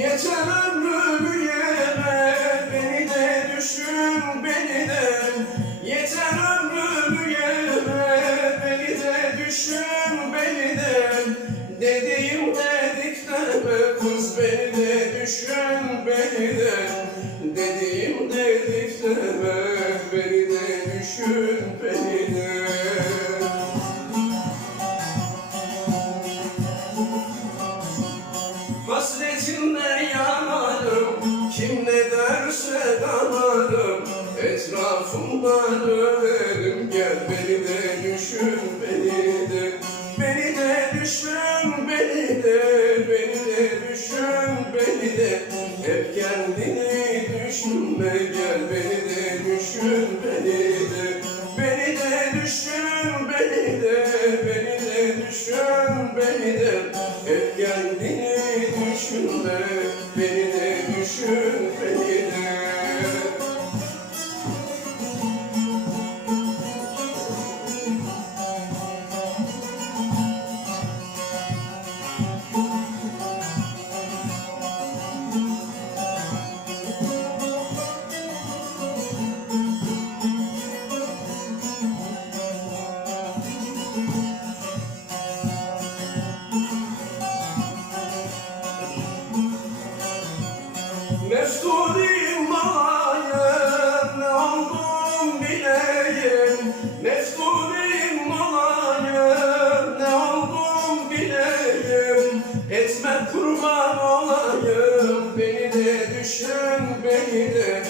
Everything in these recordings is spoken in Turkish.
Yeter ömrümü yeme Beni de düşün beni de. Yeter ömrümü yeme Beni de düşün beni de. Dediğim dedik deme Kız beni de düşün beni de. Dediğim dedik deme Beni de düşün beni de. Hasretinle Kim ne derse kanarım Etrafımda dönerim Gel beni de düşün beni de Beni de düşün beni de Beni de düşün beni de. Hep kendini düşünme Gel beni de düşün beni de Beni de düşün beni de Beni de düşün beni de. Hep kendini kurban olayım, beni de düşün beni de.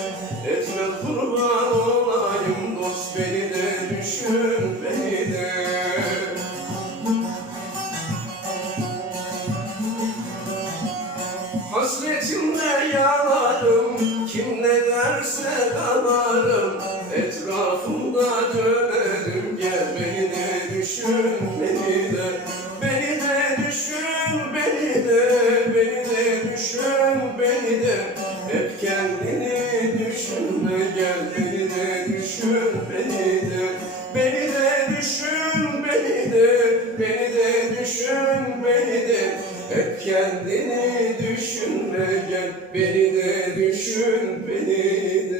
Etme kurban olayım, dost beni de düşün beni de. Hasretimle yanarım Kim ne derse beni de düşün beni de. Beni de düşün beni de Beni de düşün beni de. Hep kendini düşünme gel beni de düşün beni